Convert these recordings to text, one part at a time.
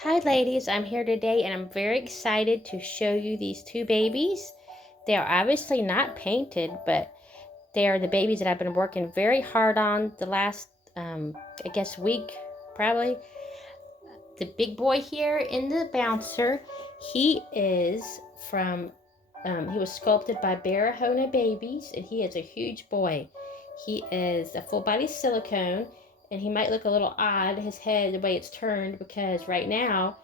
Hi ladies, I'm here today and I'm very excited to show you these two babies. They are obviously not painted, but they are the babies that I've been working very hard on the last, I guess week, probably. The big boy here in the bouncer, he is he was sculpted by Barahona Babies, and he is a huge boy. He is a full body silicone, and he might look a little odd, his head, the way it's turned, because right now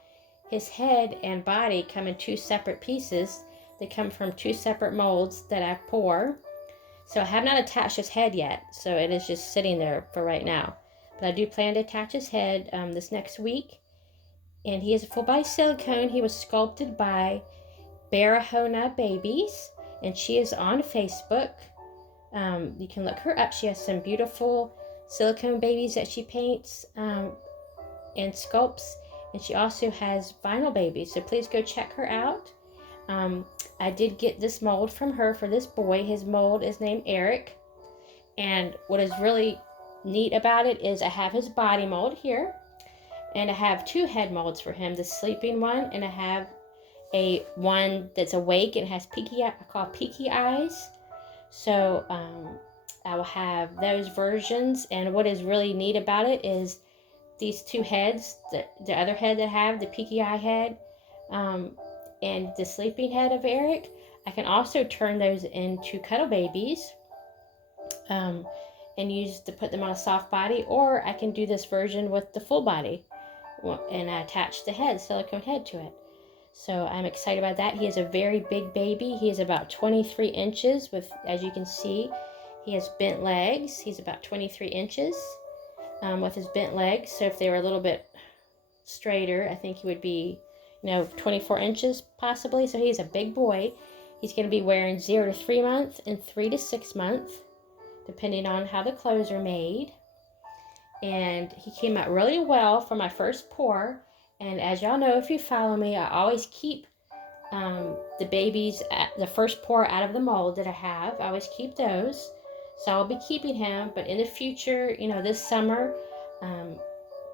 his head and body come in two separate pieces. They come from two separate molds that I pour. So I have not attached his head yet, so it is just sitting there for right now. But I do plan to attach his head this next week. And he is a full body silicone. He was sculpted by Barahona Babies, and she is on Facebook. You can look her up. She has some beautiful silicone babies that she paints and sculpts, and she also has vinyl babies, so please go check her out. I did get this mold from her for this boy. His mold is named Eric, and what is really neat about it is I have his body mold here, and I have two head molds for him, the sleeping one, and I have a one that's awake and has peaky, I call peaky eyes. So I will have those versions, and what is really neat about it is these two heads, the other head that I have, the peaky eye head, and the sleeping head of Eric, I can also turn those into cuddle babies and use to put them on a soft body, or I can do this version with the full body and I attach the head, silicone head to it. So I'm excited about that. He is a very big baby. He is about 23 inches with, as you can see, he has bent legs. He's about 23 inches with his bent legs. So if they were a little bit straighter, I think he would be, 24 inches possibly. So he's a big boy. He's going to be wearing 0 to 3 months and 3 to 6 months, depending on how the clothes are made. And he came out really well for my first pour. And as y'all know, if you follow me, I always keep the babies, the first pour out of the mold that I have. I always keep those. So I'll be keeping him. But in the future, this summer,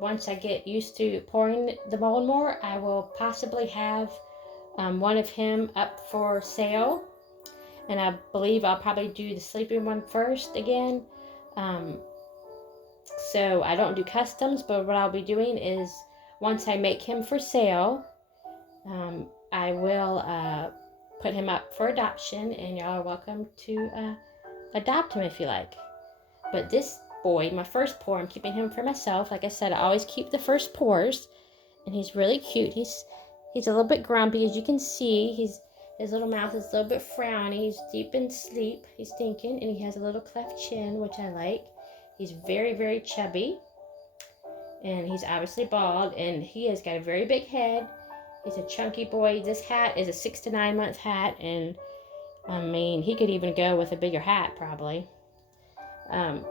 once I get used to pouring the mold more, I will possibly have one of him up for sale. And I believe I'll probably do the sleeping one first again. So I don't do customs, but what I'll be doing is once I make him for sale, I will put him up for adoption, and y'all are welcome to adopt him if you like. But this boy, my first pour, I'm keeping him for myself. Like I said, I always keep the first pours, and he's really cute. He's a little bit grumpy, as you can see. His little mouth is a little bit frowny. He's deep in sleep. He's thinking, and he has a little cleft chin, which I like. He's very, very chubby, and he's obviously bald, and he has got a very big head. He's a chunky boy. This hat is a 6 to 9 month hat, and I mean, he could even go with a bigger hat, probably.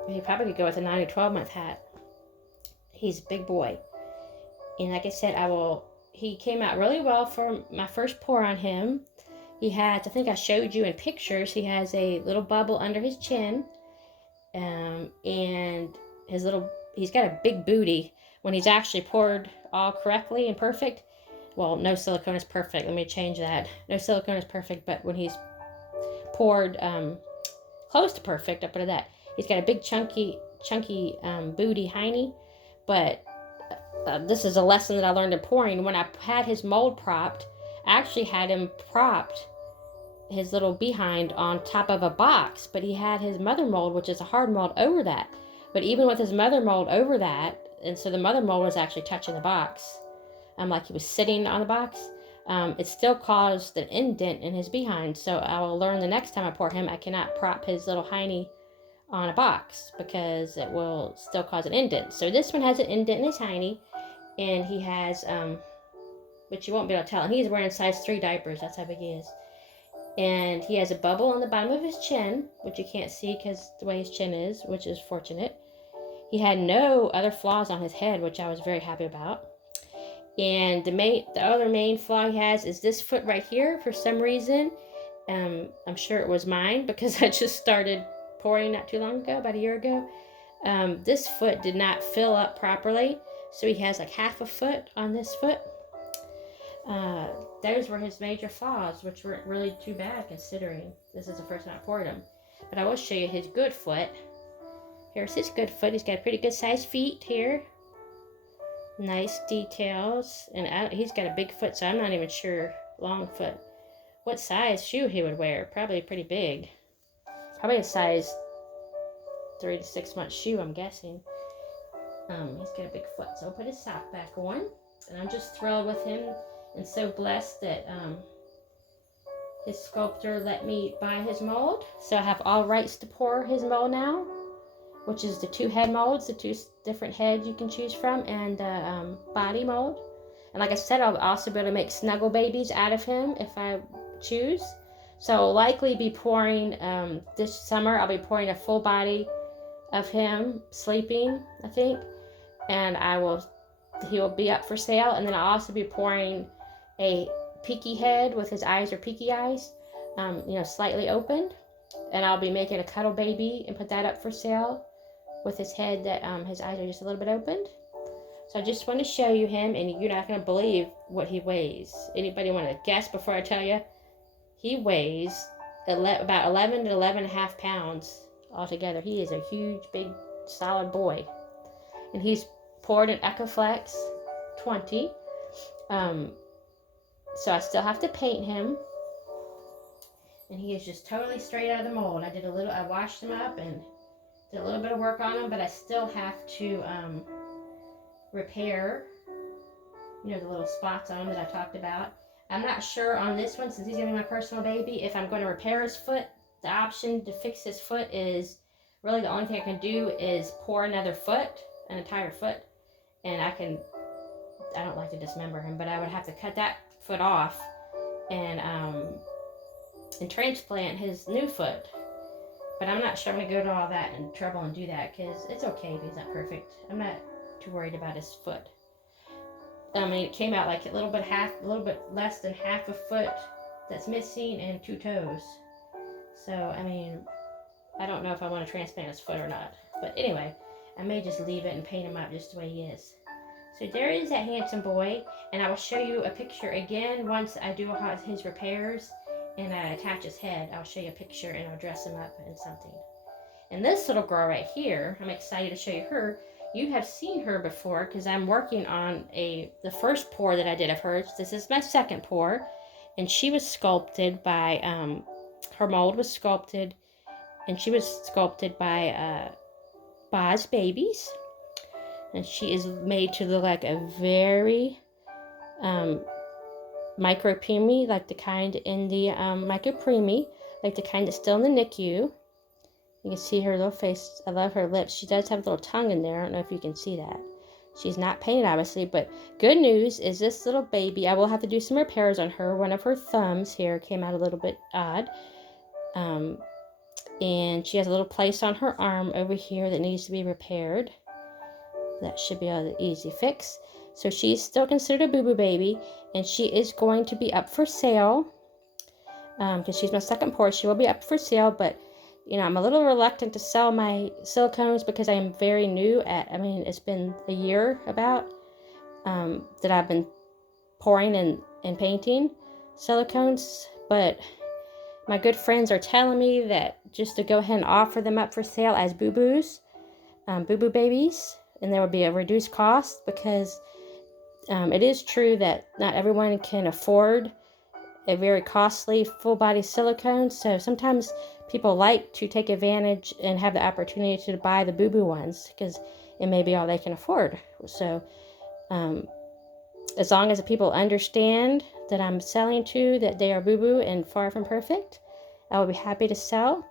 He probably could go with a 9 to 12 month hat. He's a big boy. And like I said, he came out really well for my first pour on him. He has, I think I showed you in pictures, he has a little bubble under his chin. And he's got a big booty. When he's actually poured all correctly and perfect, well, no silicone is perfect. Let me change that. No silicone is perfect, but when he's poured close to perfect, I'll put it that. He's got a big chunky booty hiney. But this is a lesson that I learned in pouring. When I had his mold propped, I actually had him propped, his little behind, on top of a box, but he had his mother mold, which is a hard mold, over that. But even with his mother mold over that, and so the mother mold was actually touching the box, like he was sitting on the box, it still caused an indent in his behind. So I will learn the next time I pour him, I cannot prop his little hiney on a box because it will still cause an indent. So this one has an indent in his hiney, and he has, but you won't be able to tell, and he's wearing size 3 diapers. That's how big he is. And he has a bubble on the bottom of his chin, which you can't see because the way his chin is, which is fortunate. He had no other flaws on his head, which I was very happy about. And the other main flaw he has is this foot right here. For some reason, I'm sure it was mine because I just started pouring not too long ago, about a year ago. This foot did not fill up properly, so he has like half a foot on this foot. Those were his major flaws, which weren't really too bad considering this is the first time I poured him. But I will show you his good foot. Here's his good foot. He's got pretty good sized feet here. Nice details. And he's got a big foot, so I'm not even sure, long foot, what size shoe he would wear. Probably pretty big. Probably a size 3 to 6 month shoe, I'm guessing. He's got a big foot, so I'll put his sock back on. And I'm just thrilled with him and so blessed that his sculptor let me buy his mold. So I have all rights to pour his mold now, which is the 2 head molds, the 2 different heads you can choose from, and the body mold. And like I said, I'll also be able to make snuggle babies out of him if I choose. So I'll likely be pouring, this summer, I'll be pouring a full body of him sleeping, I think. And he will be up for sale. And then I'll also be pouring a peaky head with his eyes or peaky eyes, slightly opened. And I'll be making a cuddle baby and put that up for sale with his head that his eyes are just a little bit opened. So I just want to show you him, and you're not going to believe what he weighs. Anybody want to guess before I tell you? He weighs about 11 to 11.5 pounds altogether. He is a huge, big, solid boy. And he's poured an Ecoflex 20. So I still have to paint him. And he is just totally straight out of the mold. I washed him up and did a little bit of work on him, but I still have to repair, the little spots on him that I talked about. I'm not sure on this one, since he's going to be my personal baby, if I'm going to repair his foot. The option to fix his foot is really the only thing I can do is pour another foot, an entire foot, and I don't like to dismember him, but I would have to cut that foot off and transplant his new foot. But I'm not sure I'm going to go to all that and trouble and do that, because it's okay if he's not perfect. I'm not too worried about his foot. It came out like a little bit less than half a foot that's missing and 2 toes. So, I don't know if I want to transplant his foot or not. But anyway, I may just leave it and paint him up just the way he is. So there is that handsome boy, and I will show you a picture again once I do his repairs and I attach his head. I'll show you a picture and I'll dress him up in something. And this little girl right here, I'm excited to show you her. You have seen her before because I'm working on the first pour that I did of hers. This is my second pour, and she was sculpted by, her mold was sculpted, and she was sculpted by Boz Babies. And she is made to look like a very micro preemie, like the kind in the micro preemie, like the kind that's still in the NICU. You can see her little face. I love her lips. She does have a little tongue in there. I don't know if you can see that. She's not painted, obviously, but good news is this little baby, I will have to do some repairs on her. One of her thumbs here came out a little bit odd. And she has a little place on her arm over here that needs to be repaired. That should be an easy fix. So she's still considered a boo-boo baby, and she is going to be up for sale. Because she's my second pour, she will be up for sale, but I'm a little reluctant to sell my silicones because I am very new it's been a year about that I've been pouring and painting silicones, but my good friends are telling me that just to go ahead and offer them up for sale as boo-boos, boo-boo babies, and there will be a reduced cost because it is true that not everyone can afford a very costly full-body silicone, so sometimes people like to take advantage and have the opportunity to buy the boo-boo ones because it may be all they can afford. So as long as the people understand that I'm selling to that they are boo-boo and far from perfect, I will be happy to sell.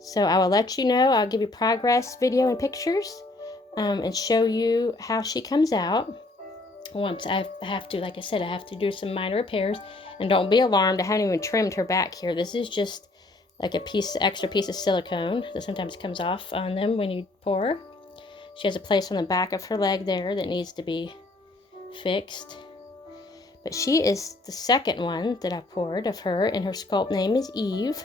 So I will let you know. I'll give you progress video and pictures and show you how she comes out. Once I have to, like I said, I have to do some minor repairs. And don't be alarmed, I haven't even trimmed her back here. This is just like extra piece of silicone that sometimes comes off on them when you pour. She has a place on the back of her leg there that needs to be fixed. But she is the second one that I poured of her, and her sculpt name is Eve.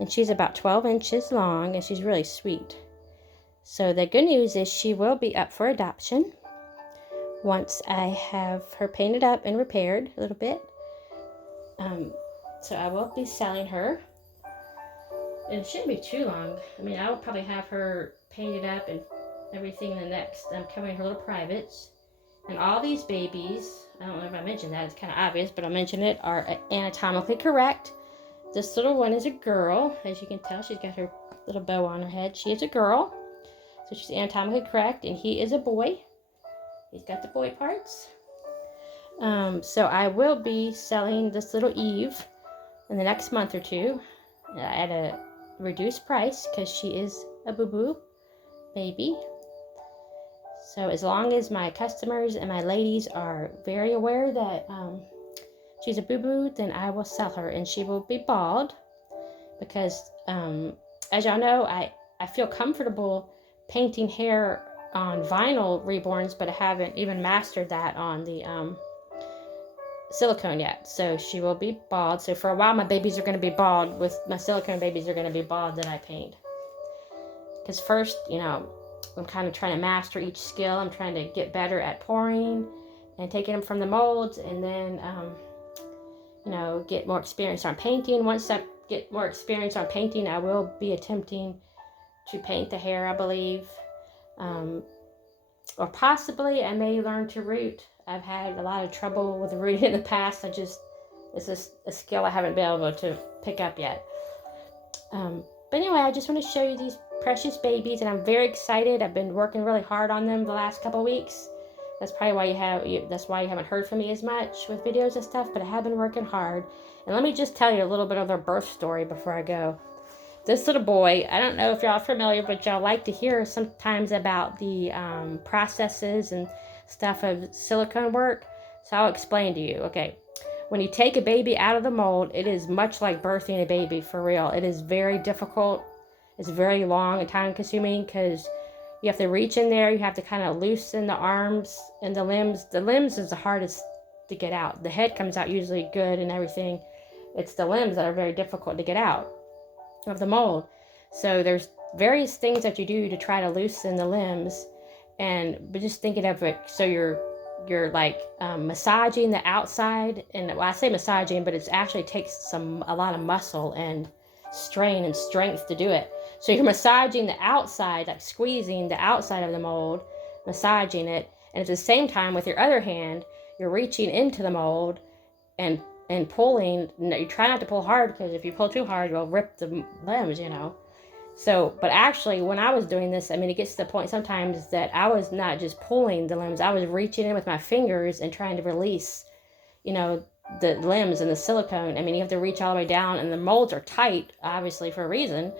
And she's about 12 inches long, and she's really sweet. So the good news is she will be up for adoption once I have her painted up and repaired a little bit. So I will be selling her. And it shouldn't be too long. I mean, I will probably have her painted up and everything in the next. I'm covering her little privates. And all these babies, I don't know if I mentioned that, it's kind of obvious, but I'll mention it, are anatomically correct. This little one is a girl. As you can tell, she's got her little bow on her head. She is a girl. So she's anatomically correct. And he is a boy. He's got the boy parts. So I will be selling this little Eve in the next month or two at a reduced price because she is a boo-boo baby. So as long as my customers and my ladies are very aware that she's a boo-boo, then I will sell her, and she will be bald because as y'all know, I feel comfortable painting hair on vinyl reborns, but I haven't even mastered that on the silicone yet. So she will be bald. So for a while my babies are going to be bald. With my silicone babies are going to be bald that I paint. Because first, you know, I'm kind of trying to master each skill. I'm trying to get better at pouring and taking them from the molds, and then you know, get more experience on painting. Once I get more experience on painting, I will be attempting to paint the hair, I believe. Or possibly I may learn to root. I've had a lot of trouble with rooting in the past. It's just a skill I haven't been able to pick up yet. But anyway, I just want to show you these precious babies, and I'm very excited. I've been working really hard on them the last couple of weeks. That's probably why that's why you haven't heard from me as much with videos and stuff, but I have been working hard. And let me just tell you a little bit of their birth story before I go. This little boy, I don't know if y'all are familiar, but y'all like to hear sometimes about the processes and stuff of silicone work. So I'll explain to you. Okay, when you take a baby out of the mold, it is much like birthing a baby, for real. It is very difficult. It's very long and time consuming because you have to reach in there. You have to kind of loosen the arms and the limbs. The limbs is the hardest to get out. The head comes out usually good and everything. It's the limbs that are very difficult to get out of the mold. So there's various things that you do to try to loosen the limbs, but just thinking of it, so you're like massaging the outside, and well, I say massaging, but it actually takes a lot of muscle and strain and strength to do it. So you're massaging the outside, like squeezing the outside of the mold, massaging it, and at the same time with your other hand you're reaching into the mold and pulling. You try not to pull hard, because if you pull too hard you'll rip the limbs, you know. So, but actually when I was doing this, I mean, it gets to the point sometimes that I was not just pulling the limbs, I was reaching in with my fingers and trying to release, you know, the limbs and the silicone. I mean, you have to reach all the way down, and the molds are tight, obviously, for a reason.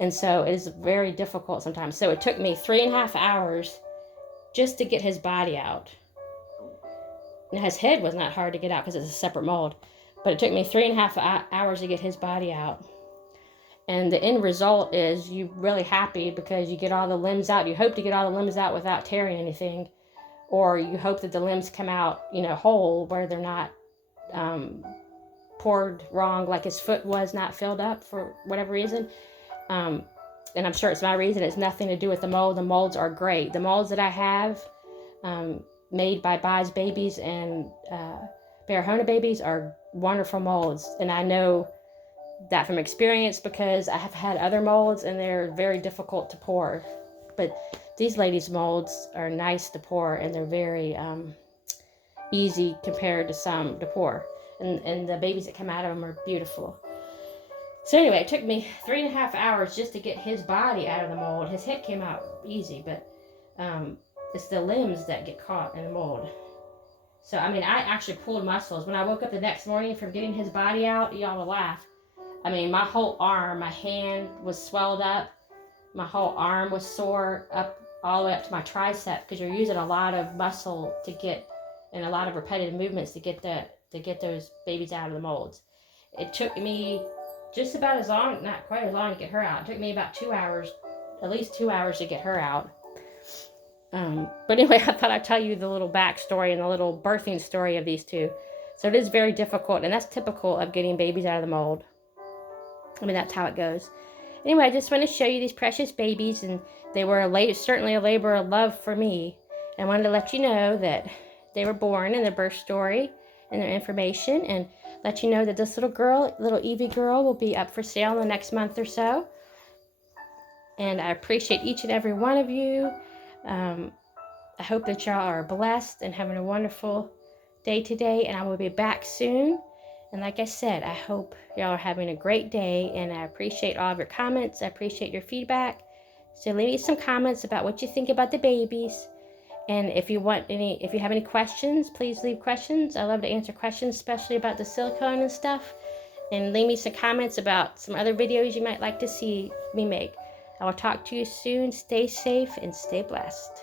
And so it is very difficult sometimes. So it took me 3.5 hours just to get his body out. Now, his head was not hard to get out because it's a separate mold, but it took me 3.5 hours to get his body out. And the end result is you're really happy because you get all the limbs out. You hope to get all the limbs out without tearing anything, or you hope that the limbs come out, you know, whole, where they're not poured wrong, like his foot was not filled up for whatever reason. And I'm sure it's my reason. It's nothing to do with the mold. The molds are great. The molds that I have made by Bai's Babies and Barahona Babies are wonderful molds. And I know that from experience because I have had other molds and they're very difficult to pour. But these ladies' molds are nice to pour, and they're very easy compared to some to pour. And the babies that come out of them are beautiful. So anyway, it took me 3.5 hours just to get his body out of the mold. His head came out easy, but it's the limbs that get caught in the mold. So, I mean, I actually pulled muscles. When I woke up the next morning from getting his body out, y'all will laugh. I mean, my whole arm, my hand was swelled up. My whole arm was sore up all the way up to my tricep, because you're using a lot of muscle to get, and a lot of repetitive movements to get those babies out of the molds. It took me just about as long, not quite as long, to get her out. It took me about 2 hours, at least 2 hours to get her out. But anyway, I thought I'd tell you the little backstory and the little birthing story of these two. So it is very difficult, and that's typical of getting babies out of the mold. I mean, that's how it goes. Anyway, I just want to show you these precious babies, and they were certainly a labor of love for me. I wanted to let you know that they were born in their birth story and their information, and let you know that this little girl, little Evie girl, will be up for sale in the next month or so. And I appreciate each and every one of you. I hope that y'all are blessed and having a wonderful day today, and I will be back soon. And like I said, I hope y'all are having a great day, and I appreciate all of your comments. I appreciate your feedback. So leave me some comments about what you think about the babies. And if you have any questions, please leave questions. I love to answer questions, especially about the silicone and stuff. And leave me some comments about some other videos you might like to see me make. I will talk to you soon. Stay safe and stay blessed.